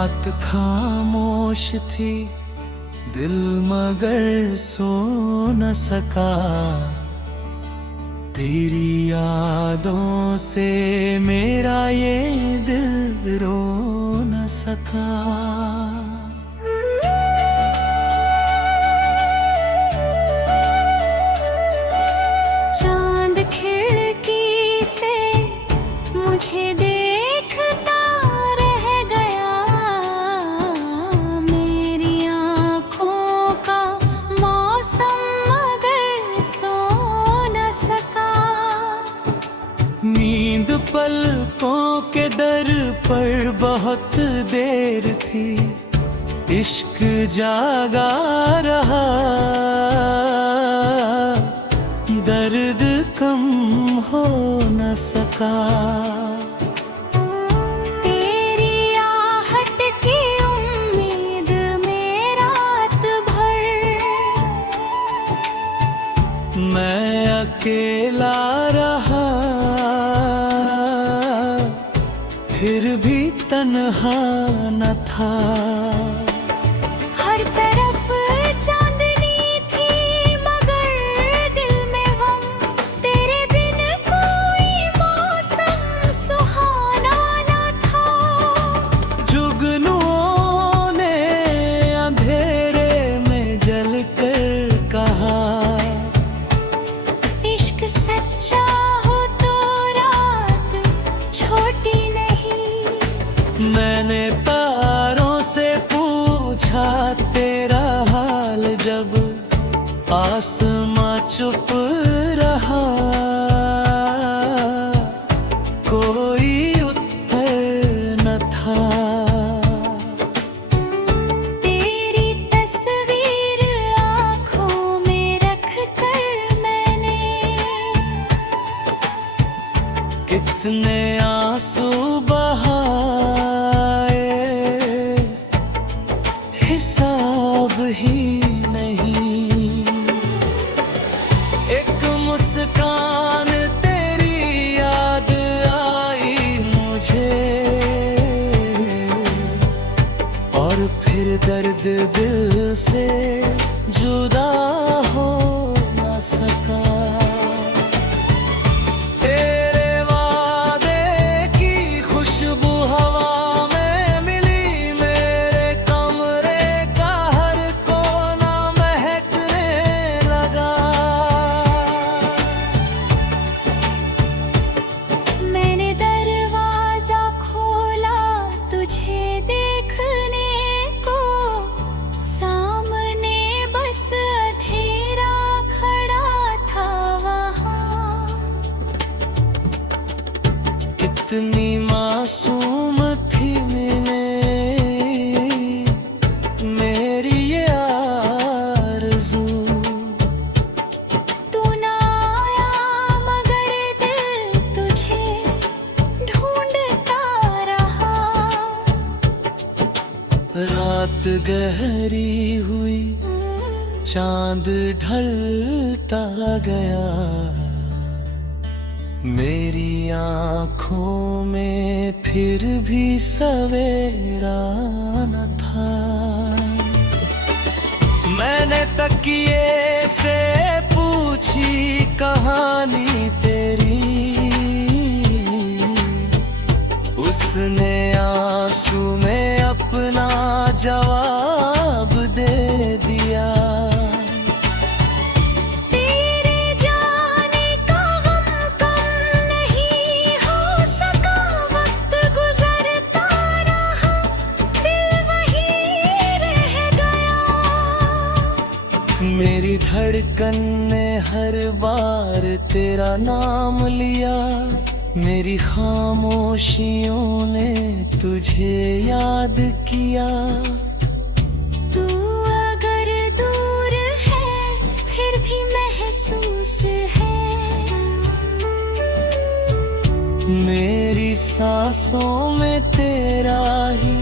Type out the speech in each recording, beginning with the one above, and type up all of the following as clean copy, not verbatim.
रात खामोश थी, दिल मगर सो न सका। तेरी यादों से मेरा ये दिल रो न सका। चांद खिड़की से मुझे देखता रह गया, मेरी आँखों का मौसम मगर सो न सका। नींद पलकों के दर पर बहुत देर थी, इश्क जागा रहा, दर्द कम हो न सका। तेरी आहट की उम्मीद में रात भर मैं अकेला रहा, फिर भी तन्हा न था। हर तरफ चांदनी थी मगर दिल में गम, तेरे बिन कोई मौसम सुहाना न था। जुगनुओं ने अंधेरे में जलकर कहा, इश्क सच्चा हो तो रात छोटी नहीं। मैंने तारों से पूछा तेरा हाल, जब आसमां चुप रहा, कोई उत्तर न था। तेरी तस्वीर आँखों में रख कर मैंने कितने आंसू बहाए, हिसाब ही नहीं। एक मुस्कान तेरी याद आई मुझे, और फिर दर्द दिल से जुदा हो न सका। कितनी मासूम थी मेरी ये आरज़ू। तू ना आया मगर दिल तुझे ढूंढता रहा। रात गहरी हुई, चांद ढलता गया, मेरी आँखों में फिर भी सवेरा न था। मैंने तकिए से पूछी कहानी तेरी, उसने आंसू में अपना जवाब दे दिया। मेरी धड़कन ने हर बार तेरा नाम लिया, मेरी खामोशियों ने तुझे याद किया। तू अगर दूर है फिर भी महसूस है, मेरी सांसों में तेरा ही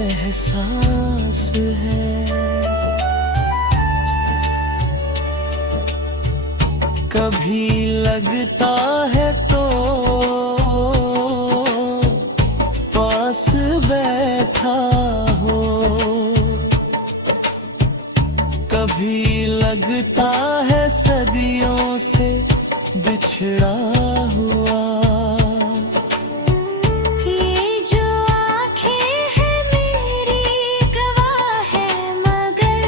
एहसास है। कभी लगता है तो पास बैठा लगता है सदियों से बिछड़ा हुआ। ये जो आँखें हैं मेरी गवाह है, मगर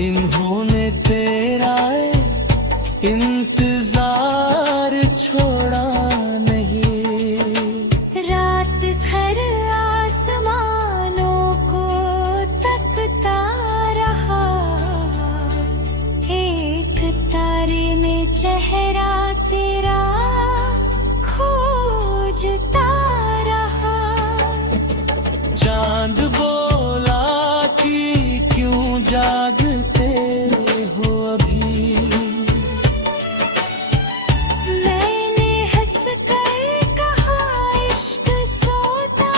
इन्होंने तेरा इंतजार छोड़ा नहीं। रात भर आसमानों को तकता रहा, एक तारे में चेहरा तेरा खोजता रहा। चांद बोला कि क्यों जागते हो अभी। मैंने हंस कर कहा इश्क सोता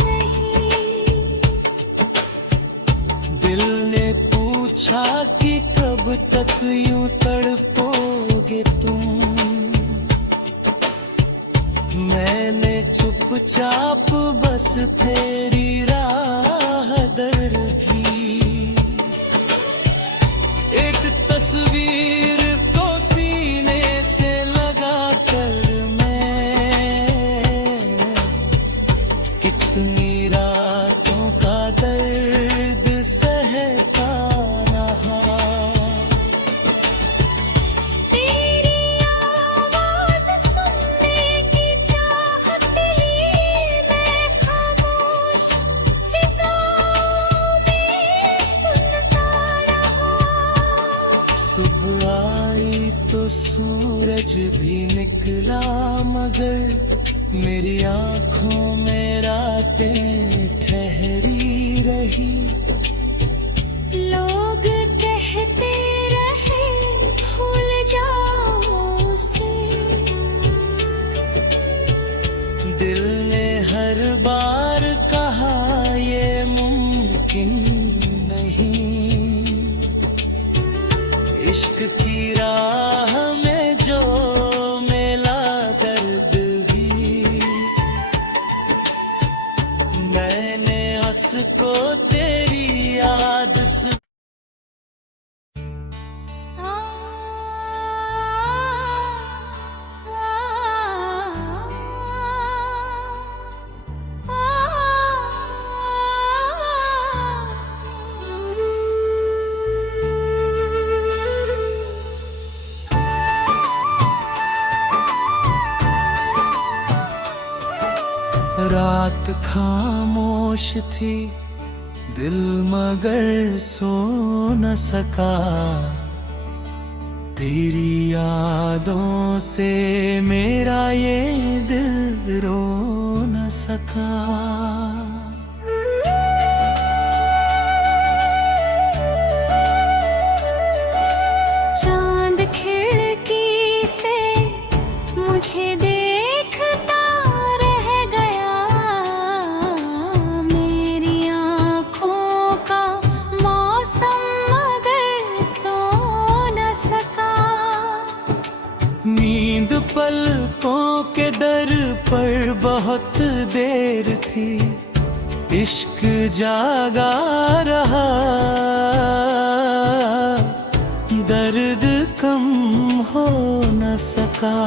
नहीं। दिल ने पूछा कि कब तक यूं तड़पोगे तुम। मैंने चुपचाप बस तेरी राह दरकी। एक तस्वीर को सीने से लगा कर मैं कितनी रातों का दर्द सहता रहा। तेरी आवाज़ सुनने की चाहत लिए मैं खामोश फिज़ाओं में सुनता रहा। सुबह आई तो सूरज भी निकला, मगर मेरी आंखों में रातें ठहरी रही। लोग कहते रहे भूल जाओ उसे। दिल ने हर बार कहा ये मुमकिन नहीं। इश्क की राह में जो मिला दर्द भी, मैंने हंस को तेरी याद से रात खामोश थी, दिल मगर सो न सका। तेरी यादों से मेरा ये दिल रो न सका। चांद खिड़की से मुझे देखता रह गया। मेरी आँखों का मौसम मगर सो न सका। नींद पलकों के दर पर बहुत देर थी, इश्क जागा रहा। दर्द कम हो न सका।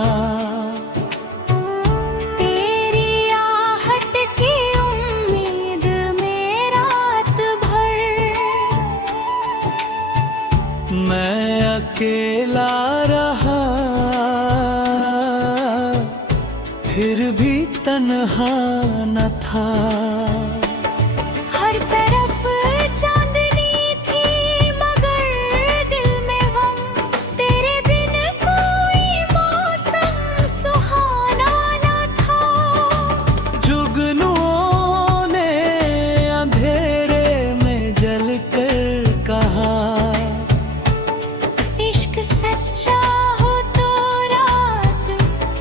तेरी आहट की उम्मीद में रात भर मैं अकेला रहा, फिर भी तन्हा न था। हर तरफ चांदनी थी मगर दिल में गम। तेरे बिन कोई मौसम सुहाना न था। जुगनुओं ने अंधेरे में जलकर कहा, इश्क सच्चा हो तो रात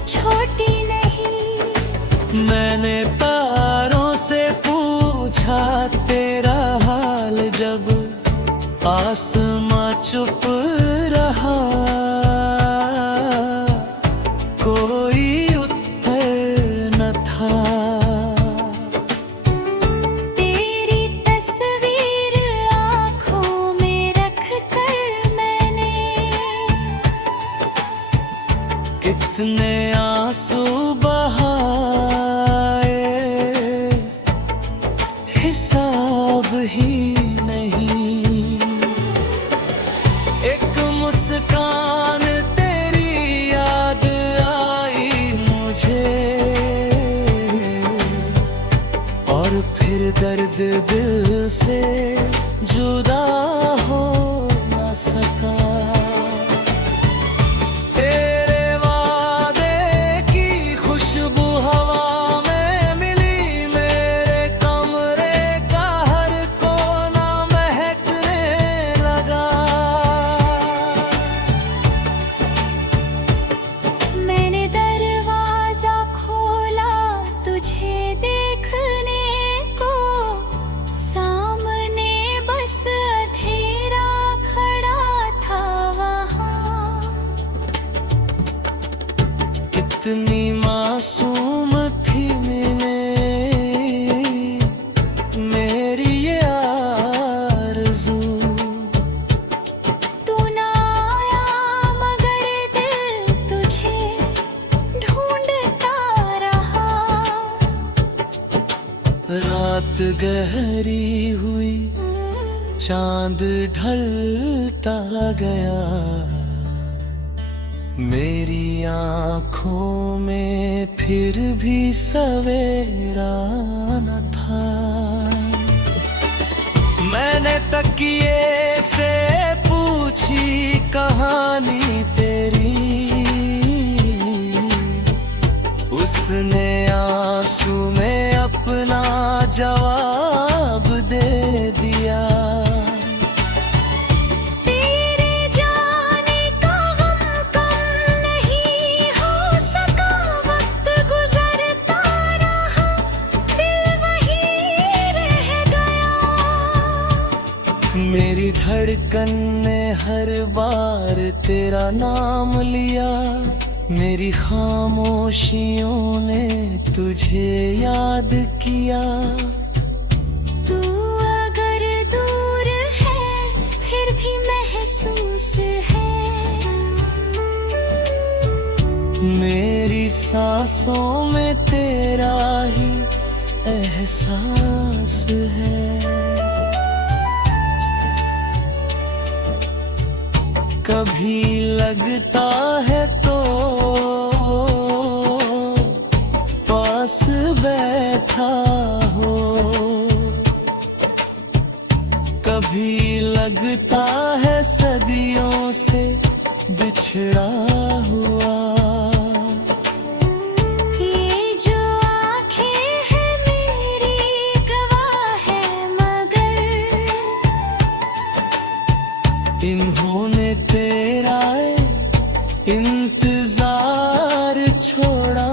छोटी नहीं। मैंने तारों से पूछा तेरा हाल, जब आसमां चुप रहा। कोई उत्तर न था। तेरी तस्वीर आँखों कितने आंसू बहाए हिसाब ही नहीं। एक मुस्कान तेरी याद आई मुझे, और फिर दर्द दिल से जुदा हो न सका। तेरे वादे की खुशबू हवा में मिली, मेरे कमरे का हर कोना महकने लगा। मैंने दरवाजा खोला तुझे देखने को, सामने बस अंधेरा खड़ा था वहाँ। कितनी मासूम थी मेरी ये आरज़ू। तू ना आया मगर दिल तुझे ढूंढता रहा। रात गहरी हुई, चांद ढलता गया, मेरी आँखों में फिर भी सवेरा न था। मैंने तकिए से पूछी कहानी तेरी, उसने आंसू में अपना जवाब दे दिया। तेरे जाने का गम कम नहीं हो सका, वक्त गुजरता रहा, दिल वहीं रह गया। मेरी धड़कन ने हर बार तेरा नाम लिया, मेरी खामोशियों ने तुझे याद किया। तू अगर दूर है फिर भी महसूस है। मेरी सांसों में तेरा ही एहसास है। कभी लगता है तो पास बैठा हो, कभी लगता है सदियों से बिछड़ा हुआ। ये जो आँखें हैं मेरी गवाह है मगर, इन्होंने तेरा इंतजार छोड़ा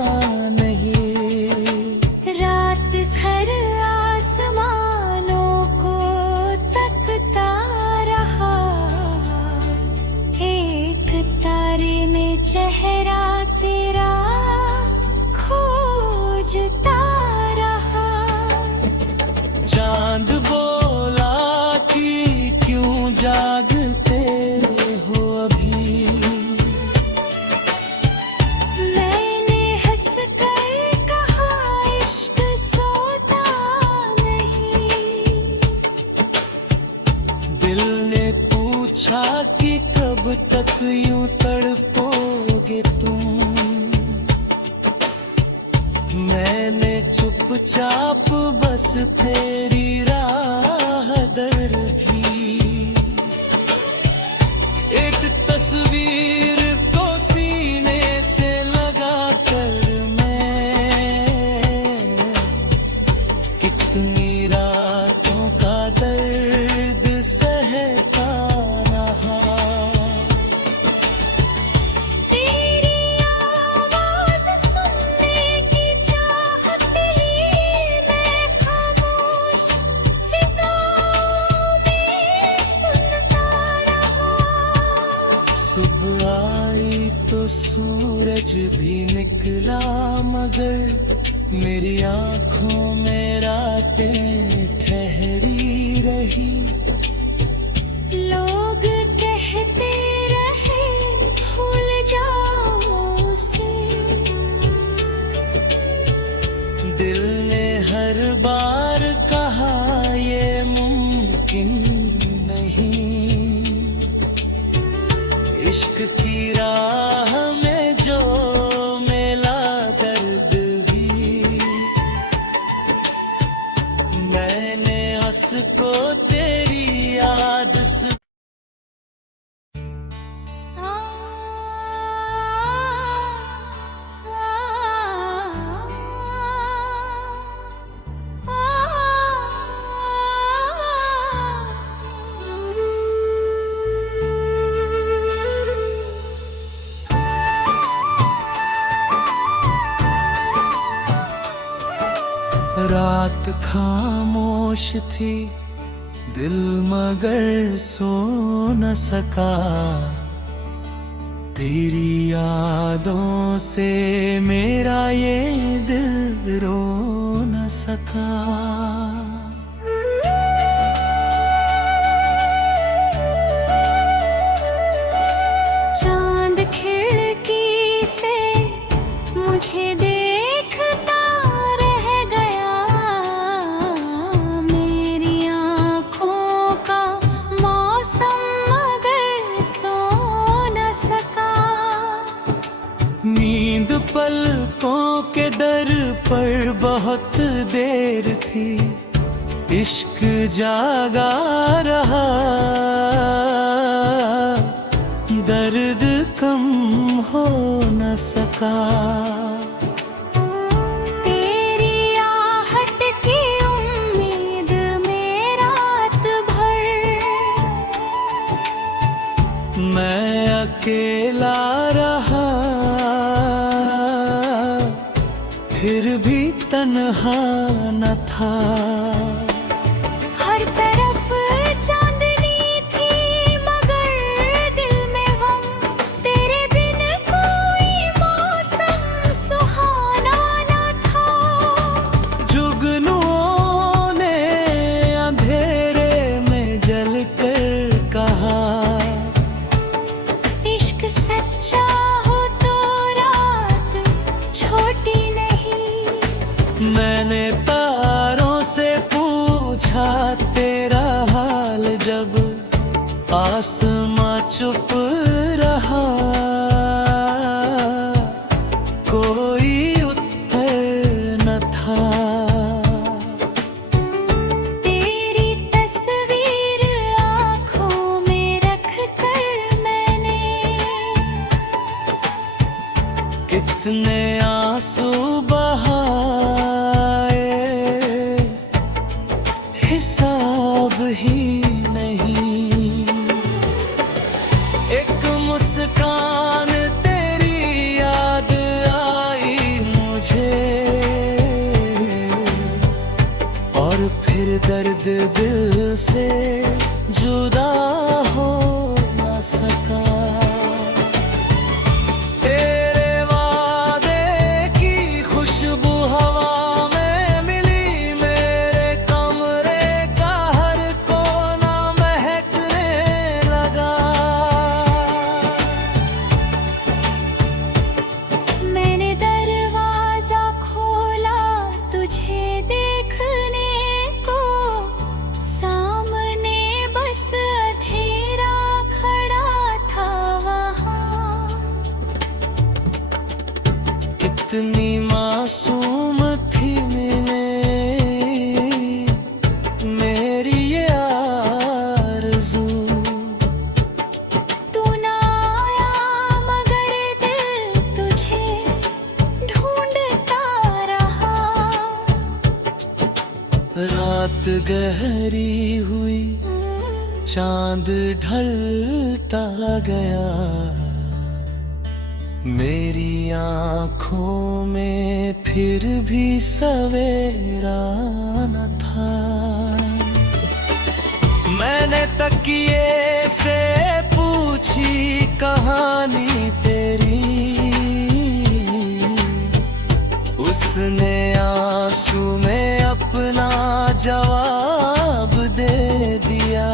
नहीं। रात भर आसमानों को तकता रहा, एक तारे में चेहरा तेरा खोजता रहा। चांद बोला कि क्यों जागते हो अभी, मैंने हंस कर कहा इश्क सोता नहीं। दिल ने पूछा कि कब तक यूं तड़पोगे तुम। मैंने चुपचाप बस तेरी राह दर भी, एक तस्वीर को सीने से लगा कर मैं कितनी रातों का दर्द सहता रहा। तेरी आवाज़ सुनने की चाहत लिए मैं खामोश फिज़ाओं में सुनता रहा। सुबह आई तो सूरज भी निकला, मगर मेरी आँखों में रातें ठहरी रही। लोग कहते रहे भूल जाओ उसे, इश्क की राह में जो मिला दर्द भी, मैंने हंस को तेरी याद से रात खामोश थी, दिल मगर सो न सका। तेरी यादों से मेरा ये दिल रो न सका। चांद खिड़की से मुझे देखता रह गया, मेरी आँखों का मौसम मगर सो न सका। नींद पलकों के दर पर बहुत देर थी, इश्क जागा रहा, दर्द कम हो न सका। तेरी आहट की उम्मीद में रात भर मैं अकेला रहा, फिर भी तन्हा न था। हर तरफ चांदनी थी मगर दिल में गम, तेरे बिन कोई मौसम सुहाना न था। जुगनुओं ने अंधेरे में जलकर कहा, इश्क सच्चा हो तो रात छोटी नहीं। मैंने तारों से पूछा तेरा हाल, जब आसमां चुप रहा, कोई उत्तर न था। तेरी तस्वीर आँखों में रख कर मैंने कितने आंसू बहाए, हिसाब ही नहीं। एक मुस्कान तेरी याद आई मुझे, और फिर दर्द दिल से जुदा हो न सका। कितनी मासूम थी मेरी ये आरज़ू। तू ना आया मगर दिल तुझे ढूंढता रहा। रात गहरी हुई, चांद ढलता गया, मेरी आँखों में फिर भी सवेरा न था। मैंने तकिए से पूछी कहानी तेरी, उसने आंसू में अपना जवाब दे दिया।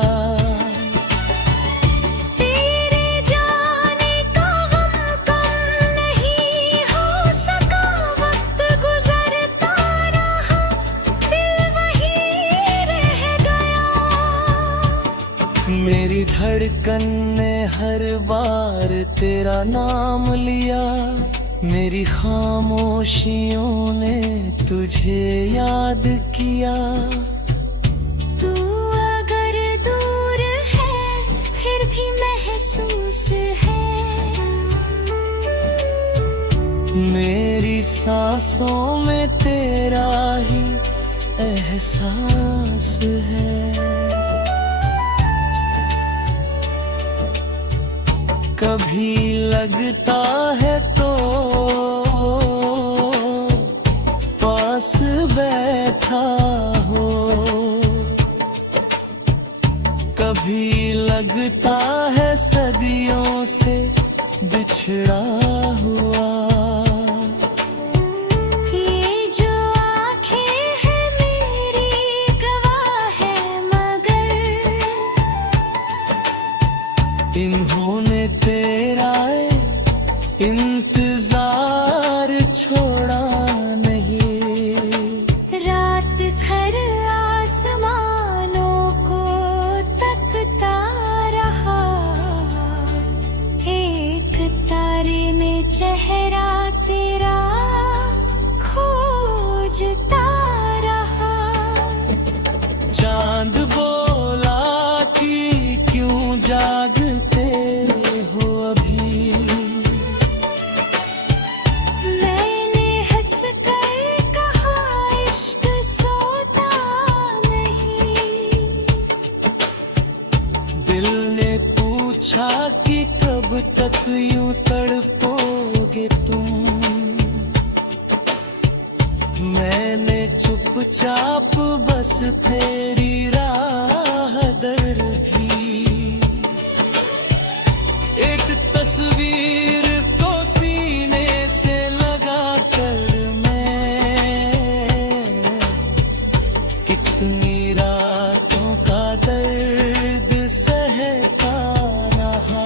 मेरी धड़कन ने हर बार तेरा नाम लिया, मेरी खामोशियों ने तुझे याद किया। तू अगर दूर है फिर भी महसूस है, मेरी सांसों में तेरा ही एहसास है। कभी लगता है तो पास बैठा हो, कभी लगता है सदियों से बिछड़ा हुआ। ये जो आँखें हैं मेरी गवाह है, मगर इन्होंने तेरा इंतजार छोड़ा नहीं। रात भर आसमानों को तकता रहा, एक तारे में चेहरा तेरा खोजता रहा। चांद बोला कि क्यों जागते हो अभी, मैंने हंस कर कहा इश्क सोता नहीं। दिल ने पूछा कि कब तक यूं तड़पोगे तुम, मैंने चुपचाप बस तेरी राह दर दी। एक तस्वीर को सीने से लगा कर मैं कितनी रातों का दर्द सहता रहा।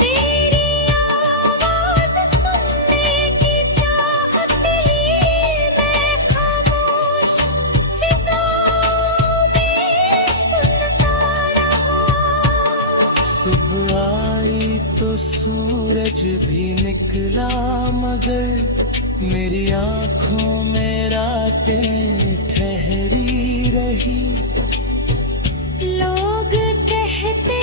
तेरी आवाज़ सुनने की चाहत लिए मैं खामोश फिज़ाओं में सुनता रहा। सुबह आई तो सूरज भी निकला, मगर मेरी आंखों में रातें ठहरी रही। लोग कहते